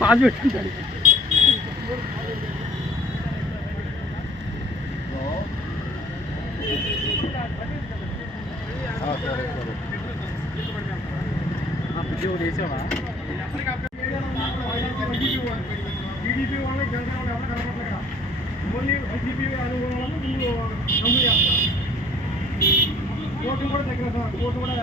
Pass పెట్టుకుంటాడు. వేసావా TDP వాళ్ళ జనసేన వాళ్ళు ఎవరు కనపడలేక ఓన్లీ వైసీపీ అనుభవం కోర్టు కూడా దగ్గర కోర్టు కూడా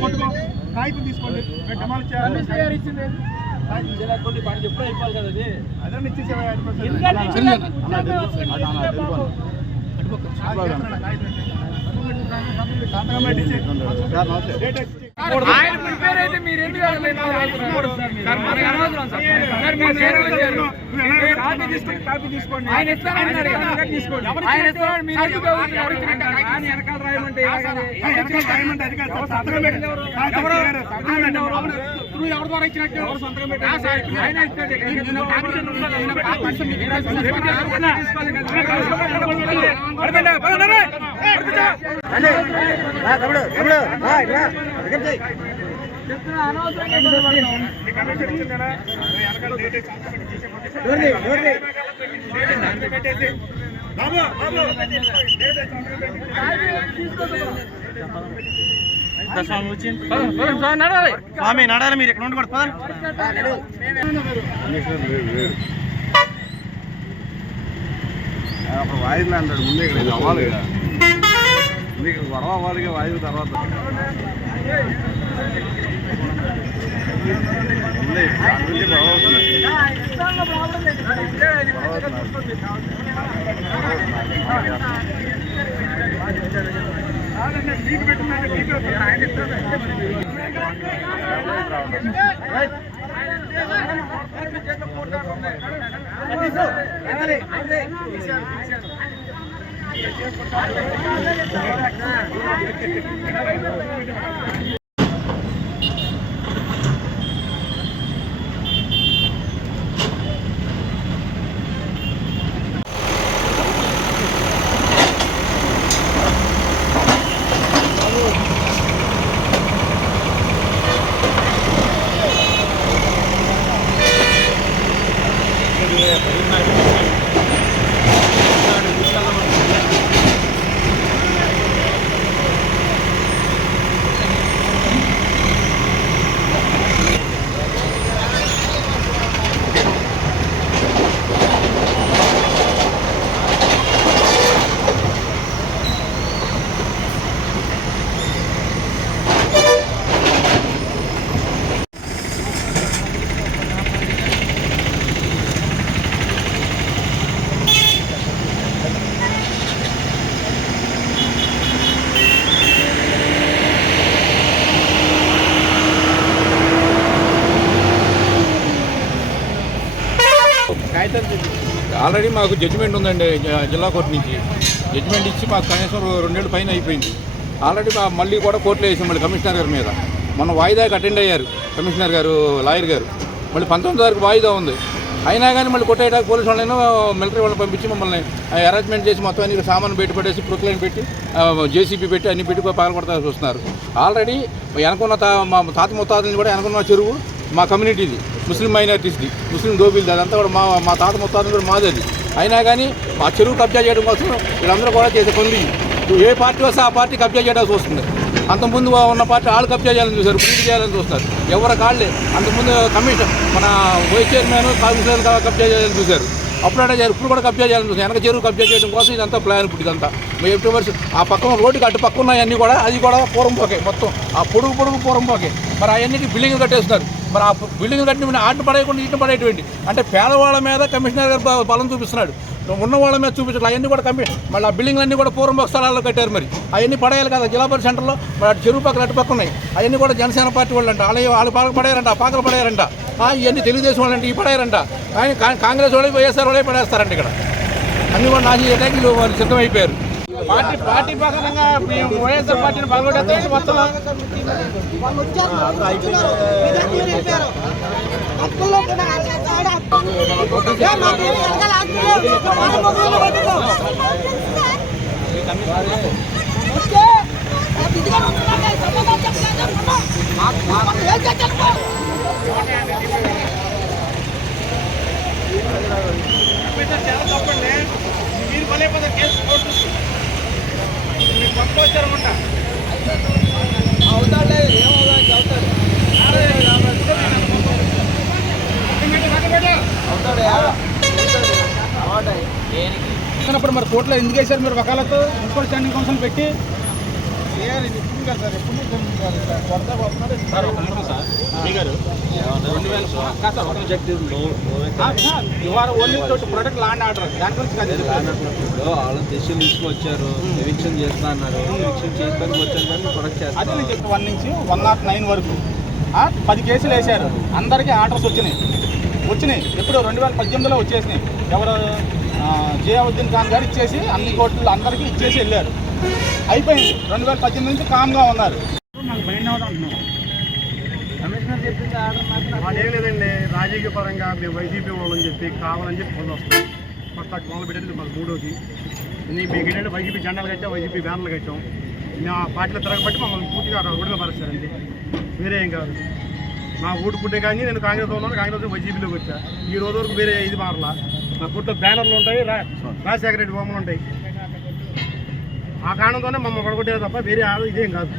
కొట్టుకో కాగితం తీసుకోండి అదే ఆయన ప్రిపేర్ అయితే మీరు ఎందుకు కాపీ తీసుకోండి. ఆయన వెనకాల రాయమంటే ఎవరి ద్వారా ఇచ్చినట్టు ఆయన స్వామి నడాలి మీరు ఇక్కడ ఉండకూడదు. అప్పుడు వాయిదా అంటాడు ముందే ఇక్కడ ఇది అవ్వాలి కదా మీకు గొడవ అవ్వాలి వాయిదా తర్వాత ముందే దాని గురించి గొడవ అవుతుంది. ఆల్రెడీ మాకు జడ్జిమెంట్ ఉందండి జిల్లా కోర్టు నుంచి. జడ్జిమెంట్ ఇచ్చి మాకు కనీసం 2 నెలల పైన అయిపోయింది. ఆల్రెడీ మళ్ళీ కూడా కోర్టులో వేసాం మళ్ళీ కమిషనర్ గారి మీద. మొన్న వాయిదాకి అటెండ్ అయ్యారు కమిషనర్ గారు, లాయర్ గారు. మళ్ళీ 19 తారీఖు వాయిదా ఉంది. అయినా కానీ మళ్ళీ కొట్టేయడానికి పోలీసు వాళ్ళైనా మిలిటరీ వాళ్ళని పంపించి మమ్మల్ని అరేంజ్మెంట్ చేసి మొత్తం అన్ని సామాను బయట పడేసి ప్రొక్లైన్ పెట్టి జేసీబీ పెట్టి అన్ని పెట్టి పగలగొడతా చూస్తున్నారు. ఆల్రెడీ వెనకున్న మా తాత ముత్తాతని కూడా వెనకున్న చెరువు మా కమ్యూనిటీది, ముస్లిం మైనారిటీస్ది, ముస్లిం దోబీలది, అదంతా కూడా మా తాత ముత్తాతని కూడా మాది. అది అయినా కానీ మా చెరువు కబ్జా చేయడం కోసం వీళ్ళందరూ కూడా చేసే పనులు. ఏ పార్టీ వస్తే ఆ పార్టీ కబ్జా చేయడానికి వస్తుంది. అంతకుముందు ఉన్న పార్టీ వాళ్ళు కబ్జా చేయాలని చూశారు, పూర్తి చేయాలని చూస్తారు. ఎవరి కాళ్ళే అంతకుముందు కమిషన్ మన వైస్ చైర్మన్ కౌన్సిలర్ కబ్జా చేయాలని చూశారు. అప్పుడు అంటే ఇప్పుడు కూడా కబ్జా చేయాలని చూసారు. వెనక చెరువు కబ్జా చేయడం కోసం ఇదంతా ప్లాన్. ఇప్పుడు ఇదంతా ఎప్పుడు వర్షం ఆ పక్కన రోడ్డుకి అటు పక్క ఉన్నాయన్నీ కూడా అది కూడా పూరంపోకే, మొత్తం ఆ పొడుగు పూరంపోకే. మరి అవన్నీ బిల్డింగ్లు కట్టేస్తున్నారు. మరి ఆ బిల్డింగ్లు కట్టిన ఆటను పడేయకుండా ఇటు పడేటువంటి అంటే పేదవాళ్ళ మీద కమిషనర్ గారు బలం చూపిస్తున్నాడు. ఉన్న వాళ్ళ మీద చూపించాలి. అవన్నీ కూడా మళ్ళీ ఆ బిల్డింగ్లు అన్నీ కూడా పూర్వం స్థలాల్లో కట్టారు. మరి అవన్నీ పడేయాలి కదా. జిల్లా పరిషత్ సెంటర్లో మరి చెరువు పక్కన అటు పక్క ఉన్నాయి. అవన్నీ కూడా జనసేన పార్టీ వాళ్ళు అంట. వాళ్ళు పాకలు పడేయారంట, పాకలు పడేయారంట. ఇవన్నీ తెలుగుదేశం వాళ్ళంటే ఈ పడేయారంట. కానీ కాంగ్రెస్ వాళ్ళే వైఎస్ఆర్ వాళ్ళే పడేస్తారంట. ఇక్కడ అన్నీ కూడా నాశనం చేయడానికి వాళ్ళు సిద్ధమైపోయారు. పార్టీ ప్రకారంగా మేము వైఎస్ఆర్ పార్టీని పగలగొట్టేస్తే మొత్తం చాలా తప్పండి. మీరు పదే పదే కేసు కోర్టు మీకు పంపొచ్చారన్నమాట. అవుతాడు మరి కోర్టులో ఎందుకు వేశారు మీరు వకాలతో మున్సిపల్ స్టాండింగ్ కౌన్సిల్ పెట్టి ప్రొడక్ట్ ల్యాండ్ ఆర్డర్ దాని గురించి వాళ్ళు డెసిషన్ తీసుకొచ్చారు, ఎవిక్షన్ చేస్తా అన్నారు. ఎవిక్షన్ చేసుకోవడానికి వచ్చారు కానీ ప్రొడక్ట్ చేస్తారు. అదే నేను చెప్పి 1 నుంచి 109 వరకు 10 కేసులు వేశారు. అందరికీ ఆర్డర్స్ వచ్చినాయి. ఎప్పుడు 2018లో వచ్చేసినాయి. ఎవరు జియావుద్దీన్ ఖాన్ గారు ఇచ్చేసి అన్ని కోర్టులు అందరికీ ఇచ్చేసి వెళ్ళారు. అయిపోయింది. 2018 నుంచి కామ్గా ఉన్నారు. మాకు బయట అంటున్నాం. కమిషనర్ చెప్పింది ఆర్డర్ మాదేం లేదండి. రాజకీయ పరంగా మేము వైసీపీ వాళ్ళని చెప్పి కావాలని చెప్పి ఫోన్ వస్తాం. ఫస్ట్ అటు మొదలు పెట్టేది మాకు 3వది. మీకు ఏంటంటే వైసీపీ జెండాలు కట్టాం, వైసీపీ బ్యానర్లు కట్టాం. మేము ఆ పార్టీలో తిరగబట్టి మమ్మల్ని పూర్తిగా ఊడిగా పరుస్తారండి. వేరే ఏం కాదు. మా ఊటు పుట్టే కానీ నేను కాంగ్రెస్ ఉన్నాను, కాంగ్రెస్ వైసీపీలోకి వచ్చా. ఈ రోజు వరకు వేరే ఇది మారలా. మా పుట్లో బ్యానర్లు ఉంటాయి, రాజశేఖర రెడ్డి బొమ్మలు ఉంటాయి. ఆ కారణంతోనే మమ్మల్ని పడగొట్టేది తప్ప వేరే ఇదేం కాదు.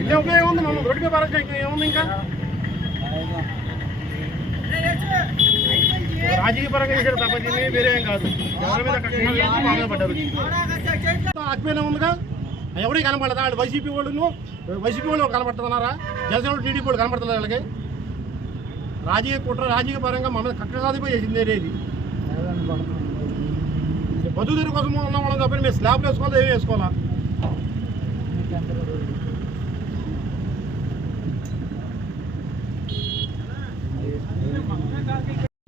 ఇల్లే ఉపయోగం ఉంది. మమ్మల్ని రోడ్డుగా పరచడం ఏముంది? ఇంకా రాజకీయ పరంగా చేశారు తప్ప వేరే ఏం కాదు. ఎవరి మీద పడ్డారు. అత్మీయం ఉందిగా, ఎవడే కనపడదా? వాళ్ళు వైసీపీ వాళ్ళు కనపడుతున్నారా? జనసేన వాళ్ళు, టీడీపీ వాళ్ళు కనపడుతున్నారు. వాళ్ళకి రాజకీయ పరంగా మమ్మల్ని కక్ష సాధింపు చేసింది. ఇది బతుకుదీరు కోసం ఉన్న వాళ్ళని తప్పని మేము స్లాబ్లు వేసుకోవాలి, ఏమి వేసుకోవాలా?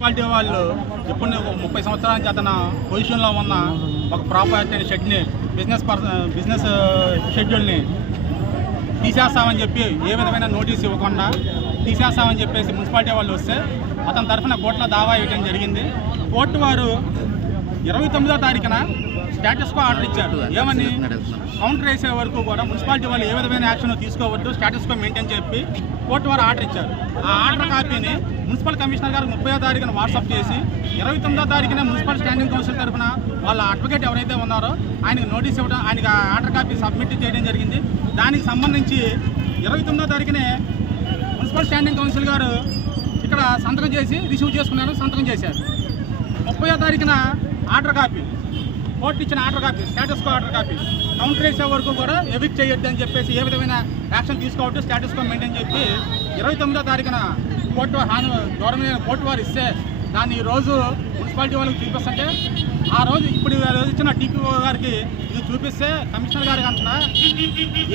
పార్టీ వాళ్ళు ఇప్పుడు 30 సంవత్సరాల నుంచి అతను పొజిషన్లో ఉన్న ఒక ప్రాపర్టీ షెడ్ని బిజినెస్ షెడ్యూల్ని తీసేస్తామని చెప్పి ఏ విధమైన నోటీస్ ఇవ్వకుండా తీసేస్తామని చెప్పేసి మున్సిపాలిటీ వాళ్ళు వస్తే అతని తరఫున కోర్టులో దావా వేయడం జరిగింది. కోర్టు వారు 29వ తారీఖున స్టేటస్ కో ఆర్డర్ ఇచ్చారు. ఏమని కౌంటర్ వేసే వరకు కూడా మున్సిపాలిటీ వాళ్ళు ఏ విధమైన యాక్షన్ తీసుకోవద్దు, స్టేటస్ కో మెయింటైన్ చెప్పి కోర్టు వారు ఆర్డర్ ఇచ్చారు. ఆ ఆర్డర్ కాపీని మున్సిపల్ కమిషనర్ గారు 30వ తారీఖున వాట్సాప్ చేసి 29వ తారీఖున మున్సిపల్ స్టాండింగ్ కౌన్సిల్ తరఫున వాళ్ళ అడ్వకేట్ ఎవరైతే ఉన్నారో ఆయనకు నోటీస్ ఇవ్వడం, ఆయనకి ఆర్డర్ కాపీ సబ్మిట్ చేయడం జరిగింది. దానికి సంబంధించి 29వ తారీఖునే మున్సిపల్ స్టాండింగ్ కౌన్సిల్ గారు ఇక్కడ సంతకం చేసి రిసీవ్ చేసుకున్నారు, సంతకం చేశారు. 30వ తారీఖున ఆర్డర్ కాపీ, కోర్టు ఇచ్చిన order copy, status quo order copy counter వేసే వరకు కూడా ఎవిక్ట్ చేయొద్దు అని చెప్పేసి ఏ విధమైన యాక్షన్ తీసుకోవద్దు, స్టేటస్ కో మెయింటైన్ చెప్పి 29వ తారీఖున గవర్నమెంట్ కోర్టు వారు ఇస్తే దాన్ని ఈరోజు మున్సిపాలిటీ వాళ్ళకి చూపిస్తుంటే ఆ రోజు ఇప్పుడు ఇచ్చిన టీపీఓ గారికి ఇది చూపిస్తే కమిషనర్ గారికి అంటున్నా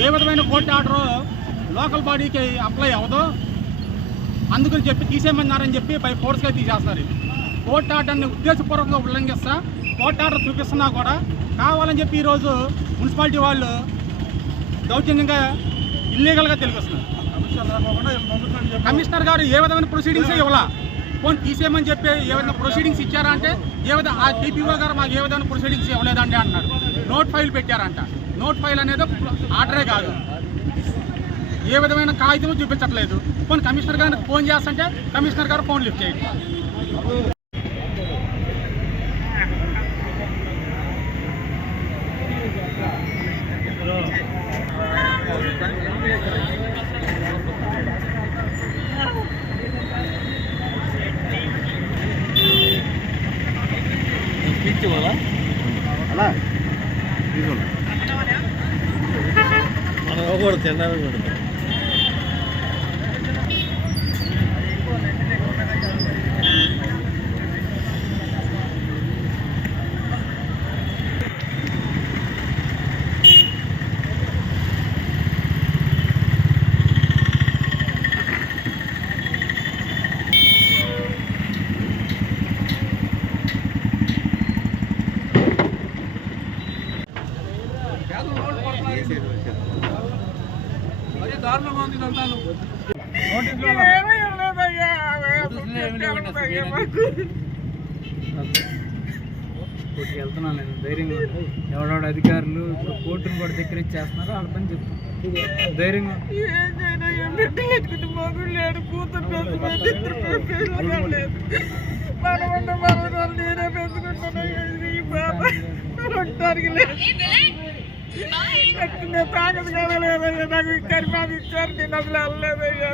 ఏ విధమైన కోర్టు ఆర్డరు లోకల్ బాడీకి అప్లై అవ్వదు, అందుకని చెప్పి తీసేయమన్నారని చెప్పి బై ఫోర్స్గా తీసేస్తున్నారు. కోర్టు ఆర్డర్ని ఉద్దేశపూర్వకంగా ఉల్లంఘిస్తా కోర్టు ఆర్డర్ చూపిస్తున్నా కూడా కావాలని చెప్పి ఈరోజు మున్సిపాలిటీ వాళ్ళు దౌర్జన్యంగా ఇల్లీగల్గా తెలిపిస్తున్నారు. కమిషనర్ గారు ఏ విధమైన ప్రొసీడింగ్స్ ఇవ్వాలా, ఫోన్ తీసేయమని చెప్పి ఏ విధంగా ప్రొసీడింగ్స్ ఇచ్చారా అంటే ఏ విధంగా ఆ టీపీఓ గారు మాకు ఏ విధమైన ప్రొసీడింగ్స్ ఇవ్వలేదండి అంటున్నారు. నోట్ ఫైల్ పెట్టారంట. నోట్ ఫైల్ అనేది ఆర్డరే కాదు, ఏ విధమైన కాగితం చూపించట్లేదు. ఫోన్ కమిషనర్ గారికి ఫోన్ చేస్తుంటే కమిషనర్ గారు ఫోన్ లిఫ్ట్ చేయండి. అలా తీసుకోండి. మనం కూడా తిన్నాను కూడా. మరి దారుణంగా ఉంది ఇదంతాను. కోర్టుకి వెళ్తున్నాను నేను ధైర్యంగా ఉంది. ఎవడెవడ అధికారులు ఇప్పుడు కోర్టును కూడా దగ్గర ఇచ్చేస్తున్నారు వాళ్ళ పని చెప్తాను ధైర్యంగా తాగదు కదలేదయ్యా నాకు కరిమాది ఇచ్చారు నేను అసలు వెళ్ళలేదయ్యా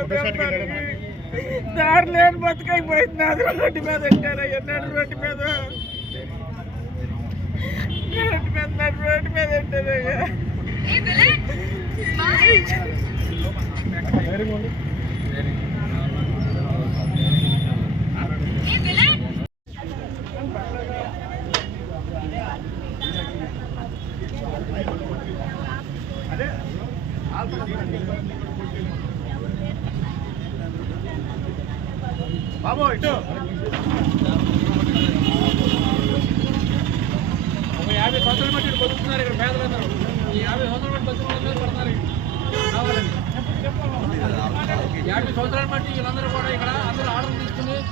దారి లేని బతుకైపోయింది నాది రోడ్డు మీద పెట్టారయ్యా నడు రోడ్డు మీద రోడ్డు మీద పెట్టారయ్యా బాబు ఇటు 50 సంవత్సరాలు బట్టి బతుకుతున్నారు ఇక్కడ పేదలందరూ. ఈ 50 సంవత్సరాలు బట్టి బతుకున్న వాళ్ళ మీద పడుతున్నారు. కావాలని 50 సంవత్సరాలు బట్టి వీళ్ళందరూ కూడా ఇక్కడ